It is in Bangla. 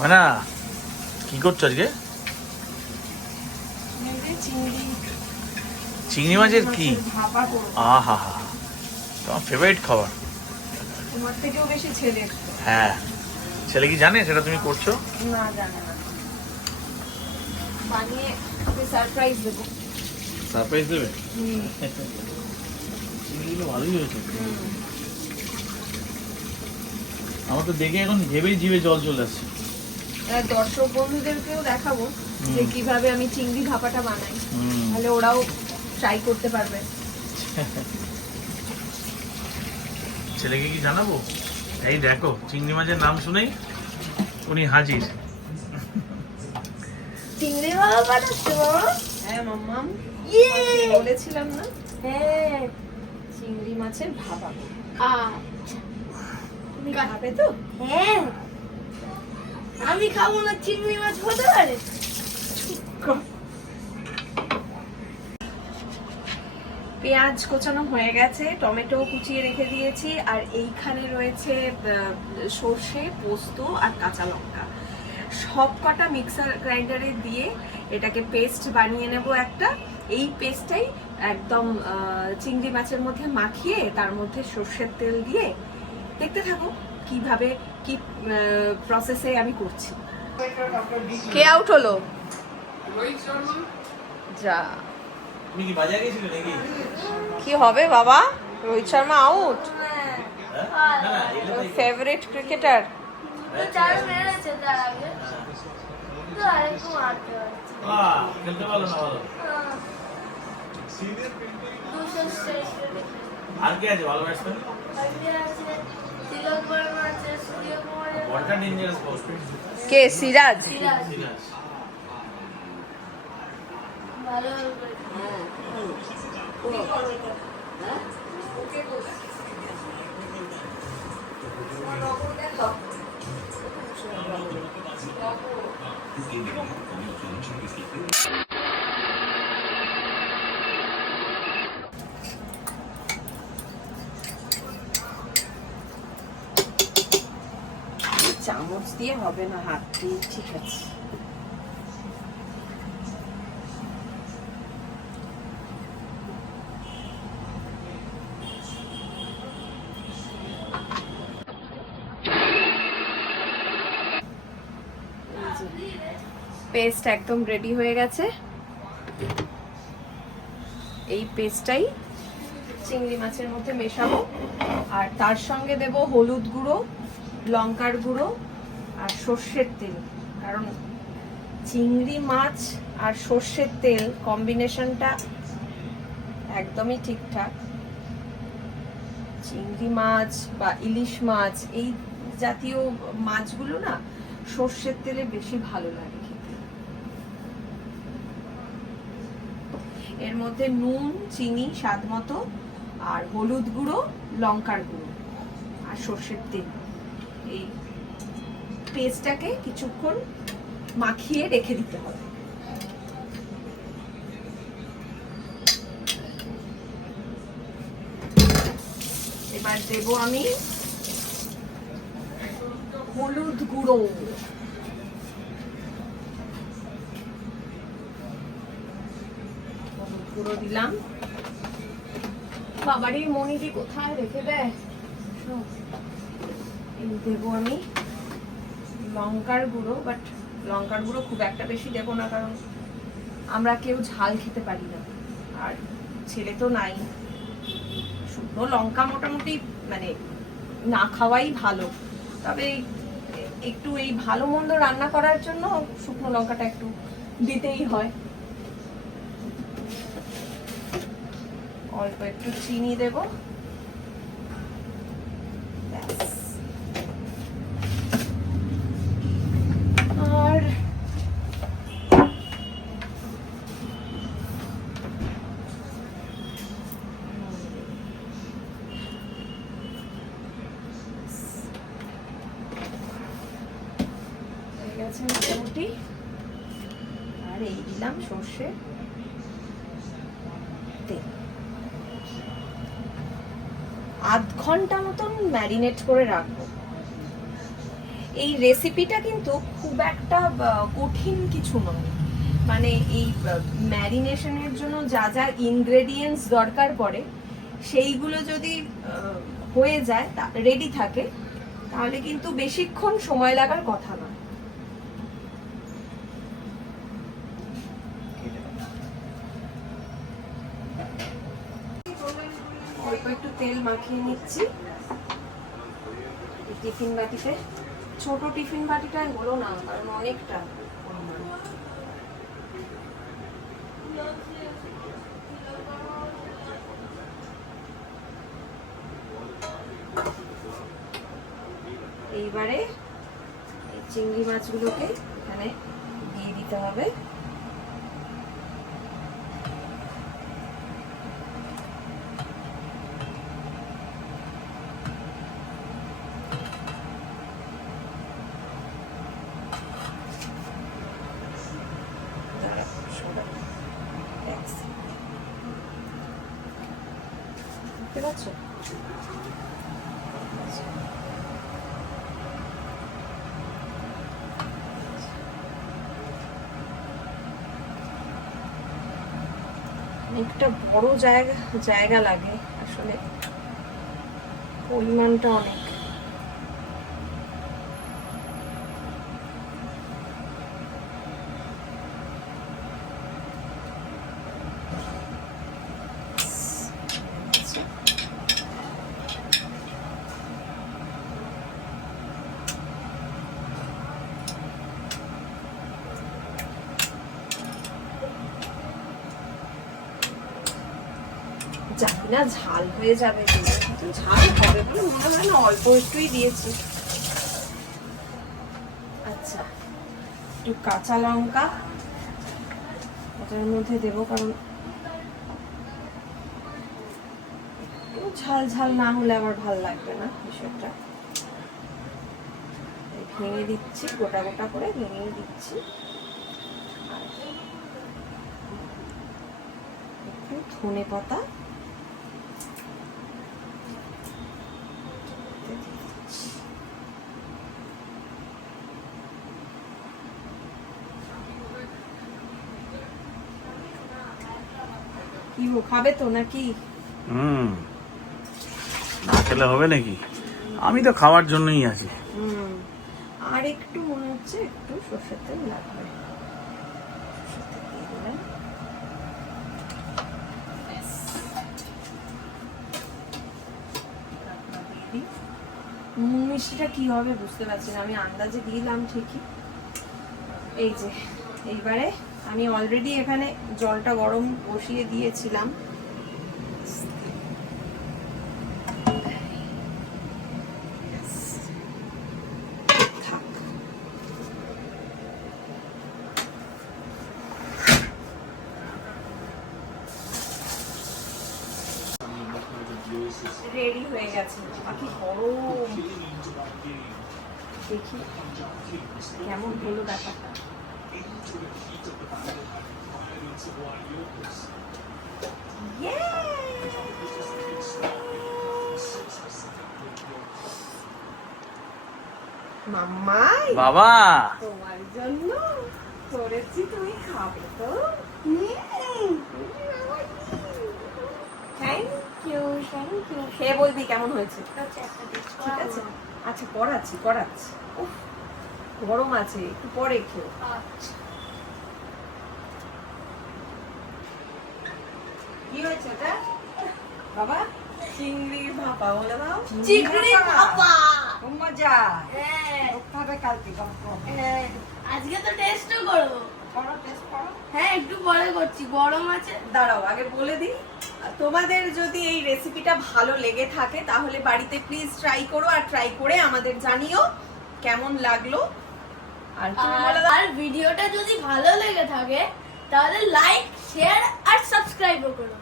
মানে কি করছ আজকে? চিংড়ি। চিংড়ি মাছের কি? আহা হা তোমার ফেভারিট খাবার? তোমার থেকেও বেশি ছেলে হ্যাঁ। ছেলে কি জানে সেটা তুমি করছ? না জানে না। বানিয়ে সারপ্রাইজ দেবো। সারপ্রাইজ দেবে? হুম, চিংড়িগুলো ভালোই হয়েছে। আমার তো দেখে এখন ভেবেই জিভে জল চলে আসছে। দর্শক বন্ধুদেরকেও দেখাবো যে কীভাবে আমি চিংড়ি ভাপাটা বানাই। তাহলে ওরাও ট্রাই করতে পারবে। ছেলেকে কি জানাব? এই দেখো চিংড়ি মাছের নাম শুনেই উনি হাজির। চিংড়ি ভাপা বানাচ্ছো হ্যাঁ মাম্মাম। ইয়ে। বলেছিলাম না? হ্যাঁ। চিংড়ি মাছের ভাপা। আচ্ছা তুমি খাবে তো? হ্যাঁ। আমি খাব না, চিংড়ি মাছ হতে পারে? পেঁয়াজ কোচানো হয়ে গেছে, টমেটো কুচিয়ে রেখে দিয়েছি, আর এইখানে রয়েছে সর্ষে, পোস্ত আর কাঁচা লঙ্কা। সব কটা মিক্সার গ্রাইন্ডারে দিয়ে এটাকে পেস্ট বানিয়ে নেব একটা। এই পেস্টটাই একদম চিংড়ি মাছের মধ্যে মাখিয়ে তার মধ্যে সর্ষের তেল দিয়ে দেখতে থাকো কীভাবে কি প্রসেসে আমি করছি। কে আউট হলো? যা। তুমি কি বাজারে গেছিলে নাকি? কি হবে বাবা? রোহিত শর্মা আউট হ্যাঁ? ফেভারিট ক্রিকেটার খেলতে পারল না ভালো। স্টেশনে আর কে আছে? ভালো ব্যাটসম্যান? বলটা ডেঞ্জারাস বল। কে? সিরাজ। ভালো চামচ দিয়ে হবে না হাত ঠিক আছে পেস্ট একদম রেডি হয়ে গেছে। এই পেস্টটাই চিংড়ি মাছের মধ্যে মেশাবো। আর তার সঙ্গে দেব হলুদ গুঁড়ো, লঙ্কার গুঁড়ো আর সর্ষের তেল। কারণ চিংড়ি মাছ আর সর্ষের তেল কম্বিনেশনটা একদমই ঠিকঠাক। চিংড়ি মাছ বা ইলিশ মাছ, এই জাতীয় মাছগুলো না সর্ষের তেলে বেশি ভালো লাগে খেতে। এর মধ্যে নুন, চিনি, স্বাদ মতো আর হলুদ গুঁড়ো, লঙ্কার গুঁড়ো আর সর্ষের তেল। এই পেস্টটাকে কিছুক্ষণ মাখিয়ে রেখে দিতে হবে। এবার দেব আমি হলুদ গুঁড়ো। গুঁড়ো দিলাম। বাবারই মনিটি কোথায় রেখে দেয়? দেবো আমি। লঙ্কার গুঁড়ো বাট লঙ্কার গুঁড়ো খুব একটা বেশি দেবো না, কারণ আমরা কেউ ঝাল খেতে পারি না। আর ছেলে তো নাই। শুকনো লঙ্কা মোটামুটি মানে না খাওয়াই ভালো। তবে একটু এই ভালো মন্দ রান্না করার জন্য শুকনো লঙ্কাটা একটু দিতেই হয়। অল্প একটু চিনি দেব ব্যাস। আর হয়ে গেছে মোটামুটি আর এই দিলাম সর্ষে। তেল আধ ঘণ্টা মতন ম্যারিনেট করে রাখব। এই রেসিপিটা কিন্তু খুব একটা কঠিন কিছু নয়। মানে এই ম্যারিনেশনের জন্য যা যা ইনগ্রেডিয়েন্টস দরকার পড়ে, সেইগুলো যদি হয়ে যায় রেডি থাকে, তাহলে কিন্তু বেশিক্ষণ সময় লাগার কথা না অল্প একটু তেল মাখিয়ে নিচ্ছি। টিফিন বাটিতে। ছোট টিফিন বাটিটাই হলো না, কারণ অনেকটা এইবারে চিংড়ি মাছগুলোকে এখানে দিয়ে দিতে হবে। দেখতে পাচ্ছ অনেকটা বড় জায়গা জায়গা লাগে আসলে। পরিমাণটা অনেক জানি না, ঝাল হয়ে যাবে কিনা কিন্তু। ঝাল হবে বলে মনে হয় না, অল্প একটুই দিয়েছি। আচ্ছা একটু কাঁচা লঙ্কা, এটার মধ্যে দেবো কারণ ঝাল ঝাল না হলে আমার ভালো লাগবে না বিষয়টা। ভেঙে দিচ্ছি, গোটা গোটা করে ভেঙে দিচ্ছি। একটু ধনে পাতা। কি খাবে তো নাকি? হুম না খেলে হবে নাকি? আমি তো খাওয়ার জন্যই আছি। হুম আর একটু মনে হচ্ছে একটু সর্ষের তেল লাগবে। নুন মিষ্টিটা কি হবে বুঝতে পারছি না। আমি আন্দাজে দিলাম ঠিকই। এই যে এইবারে আমি অলরেডি এখানে জলটা গরম বসিয়ে দিয়েছিলাম। রেডি হয়ে গেছে। বাকি গরম। দেখি কেমন হলো ব্যাপারটা। মাম্মাই বাবা তোমার জন্য করেছি তুমি খাবে তো থ্যাংক ইউ থ্যাংক ইউ খেয়ে বলবি কেমন হয়েছে? ঠিক আছে। আচ্ছা করাচ্ছি করাচ্ছি গরম আছে একটু পরে খেও। কি হয়েছে ওটা? বাবা? চিংড়ি ভাপা বলে দাও। চিংড়ি ভাপা। মজা। হ্যাঁ। খাবে কালকে হ্যাঁ, আজকে তো টেস্টও করব। হ্যাঁ একটু পরে করছি গরম আছে। দাঁড়াও আগে বলে দিই। তোমাদের যদি এই রেসিপিটা ভালো লেগে থাকে তাহলে বাড়িতে প্লিজ ট্রাই করো আর ট্রাই করে আমাদের জানিও কেমন লাগল। আর আর ভিডিওটা যদি ভালো লেগে থাকে তাহলে লাইক শেয়ার আর সাবস্ক্রাইবও করো।